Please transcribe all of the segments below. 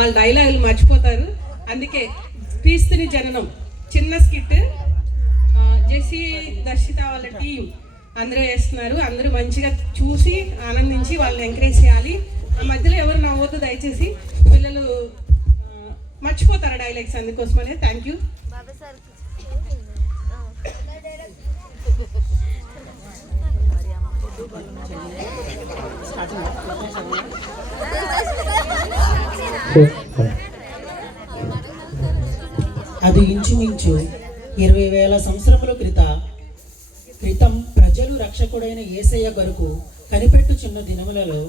వాళ్ళ డైలాగులు మర్చిపోతారు. అందుకే క్రీస్తుని జననం చిన్న స్కిట్ జెసి దర్శిత వాళ్ళ టీం అందరూ వేస్తున్నారు. అందరూ మంచిగా చూసి ఆనందించి వాళ్ళని ఎంకరేజ్ చేయాలి. ఆ మధ్యలో ఎవరు నవ్వద్దు దయచేసి, పిల్లలు మర్చిపోతారు డైలాగ్స్, అందుకోసమనే. Thank you. అది ఇంచుమించు 20,000 సంవత్సరముల క్రితం ప్రజలు రక్షకుడైన యేసయ్య కొరకు కనిపెట్టుచున్న దినములలో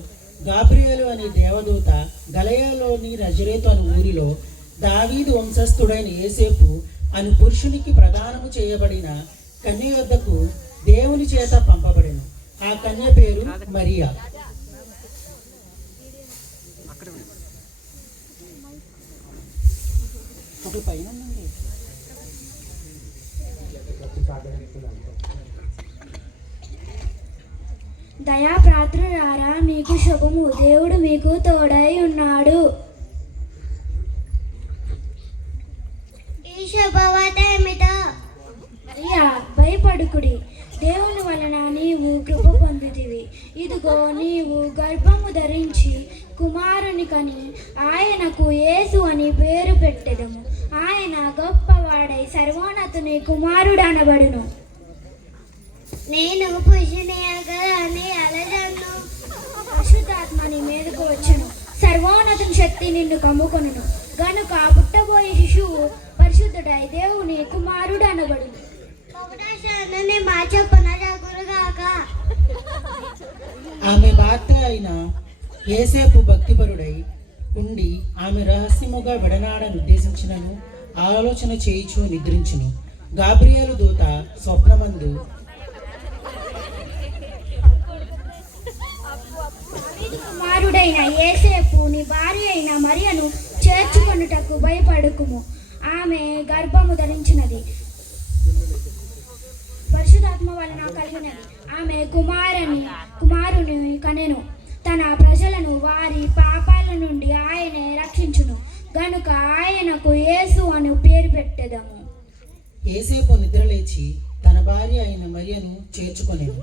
గాబ్రియేలు అనే దేవదూత గలయలోని నజరేతు అను ఊరిలో దావీదు వంశస్థుడైన యేసేపు అను పురుషునికి ప్రదానము చేయబడిన కన్య యొద్దకు దేవుని చేత పంపబడెను. ఆ కన్య పేరు మరియా. దయాప్రాత్రులారా, మీకు శుభము, దేవుడు మీకు తోడై ఉన్నాడు. ఈ శుభవార్త ఏమిటో? మరియా, భయపడుకుడి, దేవుని వలన నీవు కృప పొందుతివి. ఇదిగో నీవు గర్భము ధరించి కుమారుని కని ఆయనకు యేసు అని పేరు పెట్టెదము. ఆయన గొప్పవాడై సర్వోన్నతుని కుమారుడు అనబడును. నేను పురుషుని అని అలజను. పరిశుద్ధాత్మని మీదకు వచ్చును, సర్వోన్నతుని శక్తి నిన్ను కమ్ముకొనును. గనుక పుట్టబోయే శిశువు పరిశుద్ధుడై దేవుని కుమారుడు అనబడును. ఆమె భర్త అయిన యేసేపు భక్తిపరుడై ఉండి ఆమె రహస్యముగా విడనాడను ఉద్దేశించినను ఆలోచన చేయిచు నిద్రించును. గాబ్రియేలు దూత స్వప్నమందు కుమారుడైన యేసేపు నీ భార్య అయిన మరియను చేర్చుకొనుటకు భయపడుకుము. ఆమె గర్భము ధరించినది, పరిశుద్ధాత్మ వలన కలిగినది. ఆమె కుమారుని కనెను. తన ప్రజలను వారి పాపాల నుండి ఆయనే రక్షించును. గనుక ఆయనకు యేసు అని పేరు పెట్టెదము. యేసేపు నిద్రలేచి తన భార్య అయిన మరియను చేర్చుకొనెను.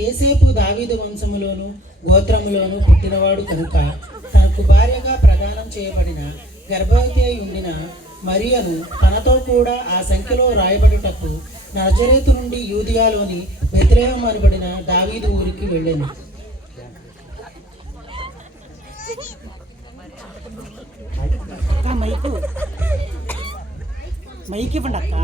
యేసేపు దావీదు వంశములోను గోత్రములోను పుట్టినవాడు కనుక తనకు భార్యగా ప్రదానం చేయబడిన గర్భవతి అయి ఉండిన మరియను తనతో కూడా ఆ సంఖ్యలో రాయబడుటకు నజరేతు నుండి యూదియాలోని బెత్లెహేము అనబడిన దావీదు ఊరికి వెళ్ళెను. మైకి ఇవ్వండి అక్క.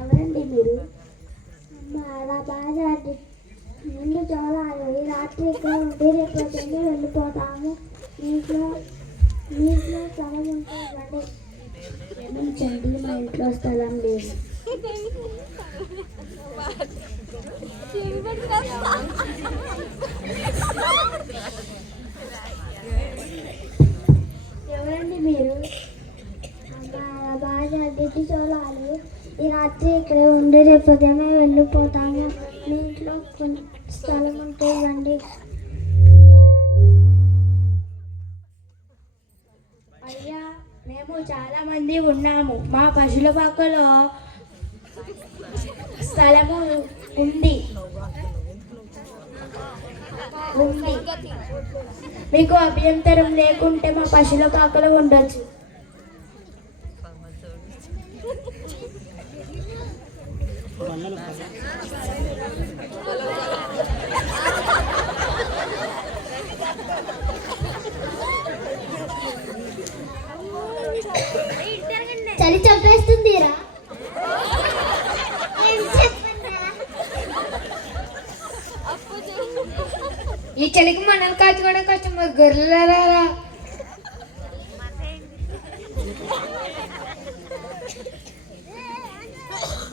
ఎవరండి మీరు? అలా బాగా ముందు చూడాలి. ఈ రాత్రి ఇక్కడ ఉండి రేపు పొద్దున్నే వెళ్ళిపోతాము. ఇంట్లో స్థలం ఉంటుంది. క్షమించండి, మా ఇంట్లో స్థలం లేదు. ఎవరండి మీరు? అలా బాగా దిట్టి చూడాలి. ఈ రాత్రి ఇక్కడ ఉండి రేపు ఉదయమే వెళ్ళిపోతాము. మీ ఇంట్లో కొంచెం స్థలం ఉంటే ఇవ్వండి. అయ్యా, మేము చాలా మంది ఉన్నాము. మా పశుల పక్కలో స్థలము ఉంది. మీకు అభ్యంతరం లేకుంటే మా పశుల పాకలో ఉండొచ్చు. చలి చంపేస్తుందిరా. ఈ చలికి మనల్ని కాచుకోవడం కష్టం. గొర్రెలరా,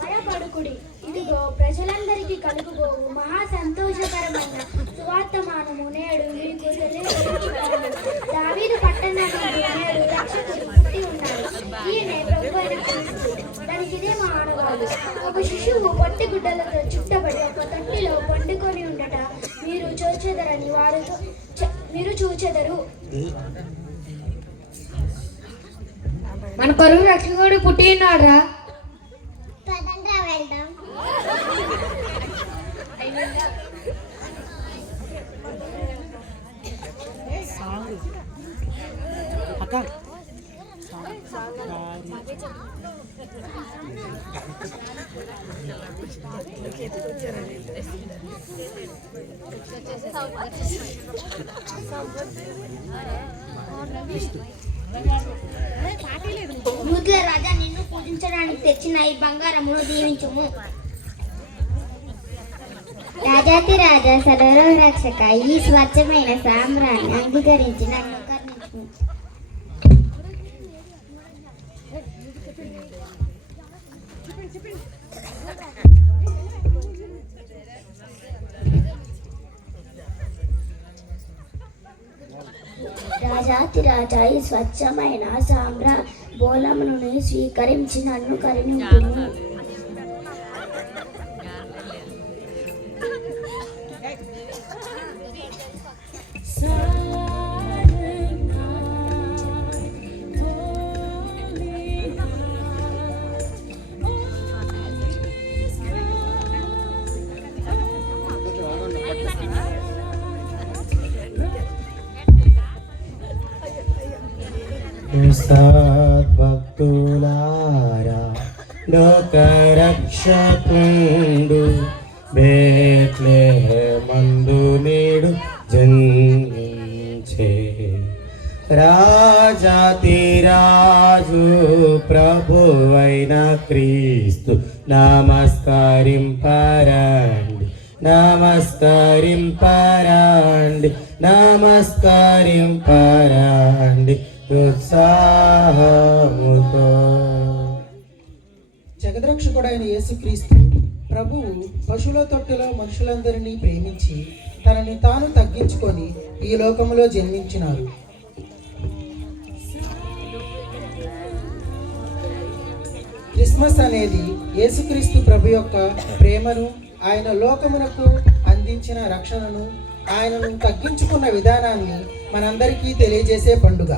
భయపడుకుడి, ఇదిగో ప్రజలందరికీ కలుగుబోవు మహా సంతోషకరమైన సువార్తమానము నేడు మీకు తెలియజేయుచున్నాను. దావీదు పట్టణ చూచెదరని మీరు చూచెదరు. మన కొరకు రక్షకుడు పుట్టి ఉన్నాడురా. పదండ్రా వెళ్దాం. యూదుల రాజా, నిన్ను పూజించడానికి తెచ్చిన ఈ బంగారమును దీవించుము. రాజాతి రాజా, సర్వలోక రక్షక, ఈ స్వచ్ఛమైన సామ్రాన్ని అంగీకరించి నన్ను కరుణించుము. రాజాతి రాజా, ఈ స్వచ్ఛమైన సామ్రా బోళమును స్వీకరించి నన్ను కరుణించుము. భక్తులారా, లోకరక్షకుండు బేత్లెహేమందు నేడు జన్మించే రాజాతిరాజు ప్రభువైన క్రీస్తు నమస్కరింపరండి, నమస్కరింపరండి, నమస్కరింపరండి ఉత్సాహముతో. జగద్రక్షకుడైన యేసుక్రీస్తు ప్రభువు పశువుల తొట్టెలో మనుషులందరినీ ప్రేమించి తనని తాను తగ్గించుకొని ఈ లోకములో జన్మించినారు. క్రిస్మస్ అనేది యేసుక్రీస్తు ప్రభు యొక్క ప్రేమను, ఆయన లోకమునకు అందించిన రక్షణను, ఆయనను తగ్గించుకున్న విధానాన్ని మనందరికీ తెలియజేసే పండుగ.